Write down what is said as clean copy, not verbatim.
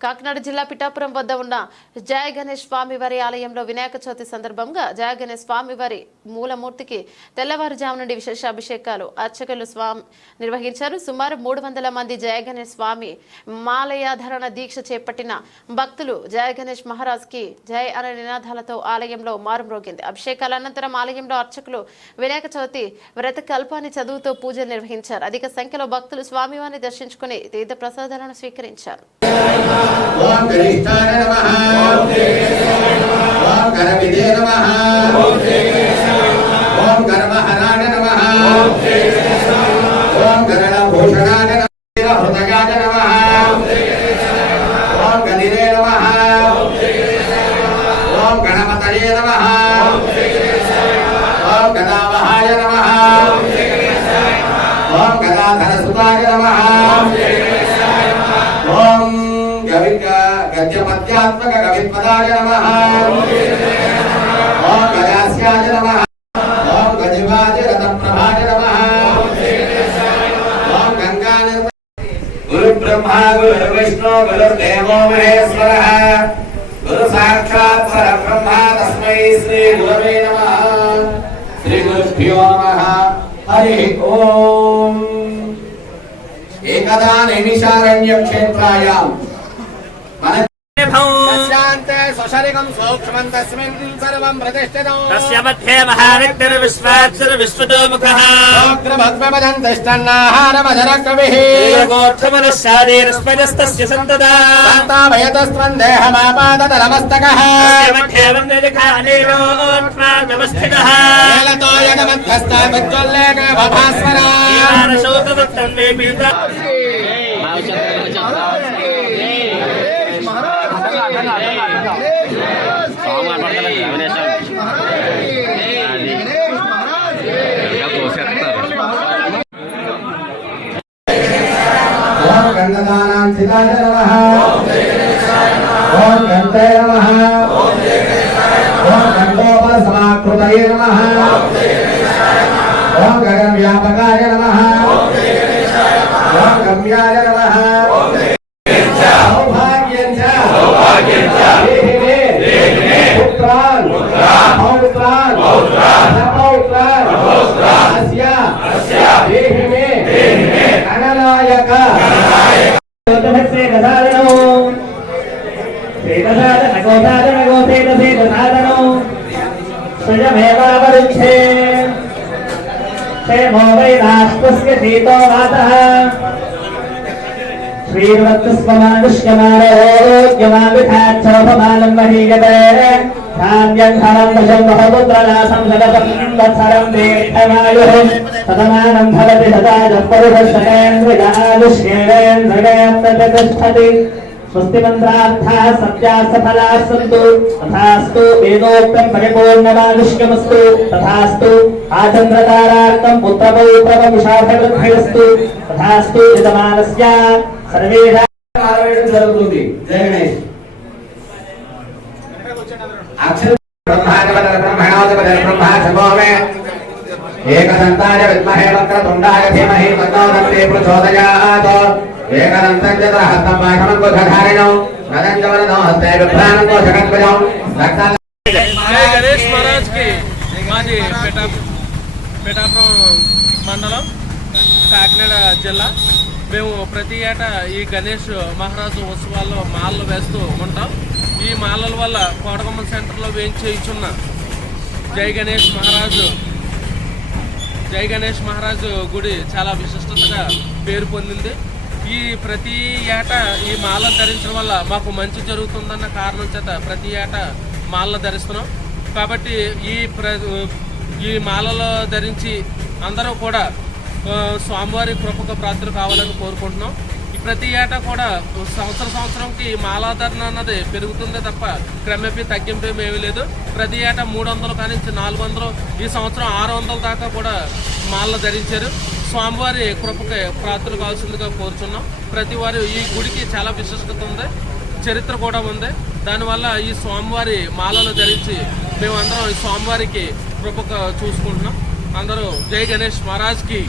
కాకినాడ జిల్లా పిఠాపురం వద్ద ఉన్న జయ గణేష్ స్వామివారి ఆలయంలో వినాయక చవితి సందర్భంగా జయ గణేష్ స్వామివారి మూలమూర్తికి తెల్లవారుజాము నుండి విశేష అభిషేకాలు అర్చకులు నిర్వహించారు. సుమారు 300 మంది జయ గణేష్ స్వామి మాలయాధరణ దీక్ష చేపట్టిన భక్తులు జయ గణేష్ మహారాజ్ కి జయ అనే నినాదాలతో ఆలయంలో మారుమ్రోగింది. అభిషేకాల అనంతరం ఆలయంలో అర్చకులు వినాయక చవితి వ్రత కల్పాన్ని చదువుతూ పూజలు నిర్వహించారు. అధిక సంఖ్యలో భక్తులు స్వామివారిని దర్శించుకుని తీర్థ ప్రసాదాలను స్వీకరించారు. ఓం గణేశాయ నమః ఓం గణపతియే నమః ఓం గణమహరాయ నమః ఓం గణభూషణాయ నమః హృదయాయ నమః ఓం గణిరే నమః ఓం గణపతయే నమః ఓం గణావహాయ నమః ఓం గణాధరసుతాయ నమః ఓం గద్యపద్యాత్మక కవిపదాయ నమః ఓం గజాస్యాయ నమః ఓం గజవాది రథప్రభాయ నమః ఓం గంగానర్త గురు బ్రహ్మ గురు విష్ణు గురు దేవో మహేశ్వరః గురు సాక్షాత్ పరబ్రహ్మ తస్మై శ్రీ గురవే నమః. శ్రీ గురుభ్యో నమః. హరి ఓం. ఏకదా నైమిషారణ్య క్షేత్రాయాం तस्य मध्ये महाविष्णुर्विश्वाक्षर विश्वतोमुखः गोत्रमनश्चादेरस्मजस्तस्य सन्तदा शान्ताभयतस्त्वन्देहमापादतलमस्तकः मध्ये वन्दनिखानेनोऽत्माव्यवस्थितः शोकवृत्तं मे पीता ఓం గంగదానాంసితాయ నమః ఓం గంతే నమః ఓం గంగోపరసమాకృతయే నమః ఓం గగనవ్యాపకాయ నమః ఓం గమ్యాయ నమః श्रीर्वत्स्वमानुष्यमारोग्यमाविधाच्छोभमानं महीयते धान्यं दशं बहुपुत्रनासं शतसंवत्सरं दीर्घमायुः शतमानं भवति शताजः पुरुषशतेन्द्रियायुष्येवेन्द्रियेन्द्रियेत्तिष्ठति स्वस्ति मन्त्रार्थाः सत्याः सफलाः सन्तु तथास्तु वेदोक्तं परिपूर्णमानुष्यमस्तु तथास्तु आचन्द्रतारार्कं पुत्रपौत्रवविशाखवृद्धिरस्तु तथास्तु यजमानस्य सर्वेषां జరుగుతుంది. జయ గణేష్. అక్షర బ్రహ్మాధిపతి బ్రహ్మణోధిపతి బ్రహ్మా శంభోమే ఏకదంతాయ విద్మహే వక్రతుండాయ ధీమహి తన్నో దంతే ప్రచోదయాత్. ఏకదంతం చతుర్హస్తం మాఘమంకుశధారిణం రదంజవరదో హస్తే విభ్రానంకోశకద్వయం రక్తాల. జయ గణేష్ మహారాజ్ కి మాది పిఠాపురం మండలం కాకినాడ జిల్లా. మేము ప్రతి ఏటా ఈ గణేష్ మహారాజు ఉత్సవాల్లో మాలలు వేస్తూ ఉంటాం. ఈ మాలల వల్ల కోటకొమ్మ సెంటర్లో వేయించున్న జై గణేష్ మహారాజు గుడి చాలా విశిష్టతగా పేరు పొందింది. ఈ ప్రతి ఏటా ఈ మాలలు ధరించడం వల్ల మాకు మంచి జరుగుతుందన్న కారణం చేత ప్రతి ఏటా మాలలు ధరిస్తున్నాం. కాబట్టి ఈ మాలలు ధరించి అందరూ కూడా స్వామివారి కృపకు ప్రార్థన కావాలని కోరుకుంటున్నాం. ప్రతి ఏటా కూడా సంవత్సరంకి మాలాధరణ అన్నది పెరుగుతుందే తప్ప క్రమేపీ తగ్గింపు ఏమీ లేదు. ప్రతి ఏటా 300 కానించి 400, ఈ సంవత్సరం 600 దాకా కూడా మాలలు ధరించారు. స్వామివారి కృపకి ప్రార్థన కావాల్సిందిగా కోరుచున్నాం. ప్రతి వారు ఈ గుడికి చాలా విశిష్టత ఉంది, చరిత్ర కూడా ఉంది. దానివల్ల ఈ స్వామివారి మాలలు ధరించి మేమందరం ఈ స్వామివారికి కృపకు చూసుకుంటున్నాం. అందరూ జై గణేష్ మహారాజ్ కి.